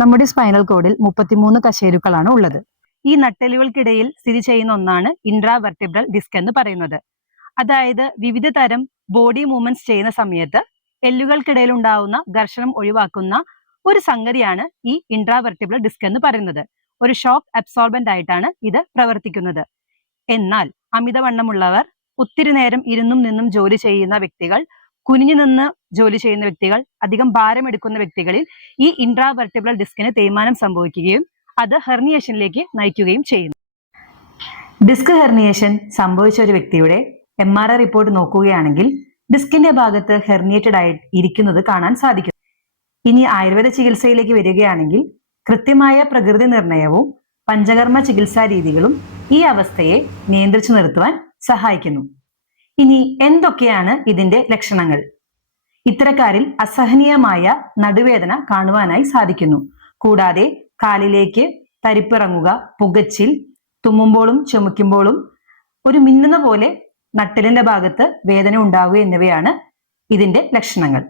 നമ്മുടെ സ്പൈനൽ കോഡിൽ മുപ്പത്തിമൂന്ന് കശേരുക്കളാണ് ഉള്ളത്. ഈ നട്ടെല്ലുകൾക്കിടയിൽ സ്ഥിതി ചെയ്യുന്ന ഒന്നാണ് ഇൻട്രാവെർട്ടിബ്രൽ ഡിസ്ക് എന്ന് പറയുന്നത്. അതായത് വിവിധ തരം ബോഡി മൂവ്മെന്റ്സ് ചെയ്യുന്ന സമയത്ത് എല്ലുകൾക്കിടയിൽ ഉണ്ടാവുന്ന ഘർഷണം ഒഴിവാക്കുന്ന ഒരു സംഗതിയാണ് ഈ ഇൻട്രാവെർട്ടിബ്രൽ ഡിസ്ക് എന്ന് പറയുന്നത്. ഒരു ഷോക്ക് അബ്സോർബന്റ് ആയിട്ടാണ് ഇത് പ്രവർത്തിക്കുന്നത്. എന്നാൽ അമിതവണ്ണമുള്ളവർ ഒത്തിരി നേരം ഇരുന്നും നിന്നും ജോലി ചെയ്യുന്ന വ്യക്തികൾ കുനിഞ്ഞു നിന്ന് ജോലി ചെയ്യുന്ന വ്യക്തികൾ അധികം ഭാരം എടുക്കുന്ന വ്യക്തികളിൽ ഈ ഇൻട്രാവെർട്ടിബ്രൽ ഡിസ്കിന് തേയ്മാനം സംഭവിക്കുകയും അത് ഹെർണിയേഷനിലേക്ക് നയിക്കുകയും ചെയ്യുന്നു. ഡിസ്ക് ഹെർണിയേഷൻ സംഭവിച്ച ഒരു വ്യക്തിയുടെ എം ആർ ഐ റിപ്പോർട്ട് നോക്കുകയാണെങ്കിൽ ഡിസ്കിന്റെ ഭാഗത്ത് ഹെർണിയേറ്റഡ് ആയി ഇരിക്കുന്നത് കാണാൻ സാധിക്കും. ഇനി ആയുർവേദ ചികിത്സയിലേക്ക് വരികയാണെങ്കിൽ കൃത്യമായ പ്രകൃതി നിർണയവും പഞ്ചകർമ്മ ചികിത്സാ രീതികളും ഈ അവസ്ഥയെ നിയന്ത്രിച്ചു നിർത്തുവാൻ സഹായിക്കുന്നു. ഇനി എന്തൊക്കെയാണ് ഇതിന്റെ ലക്ഷണങ്ങൾ? ഇത്തരക്കാരിൽ അസഹനീയമായ നടുവേദന കാണുവാനായി സാധിക്കുന്നു. കൂടാതെ കാലിലേക്ക് തരിപ്പിറങ്ങുക പുകച്ചിൽ തുമ്മുമ്പോഴും ചുമയ്ക്കുമ്പോഴും ഒരു മിന്നുന്ന പോലെ നട്ടലിന്റെ ഭാഗത്ത് വേദന ഉണ്ടാവുക എന്നിവയാണ് ഇതിന്റെ ലക്ഷണങ്ങൾ.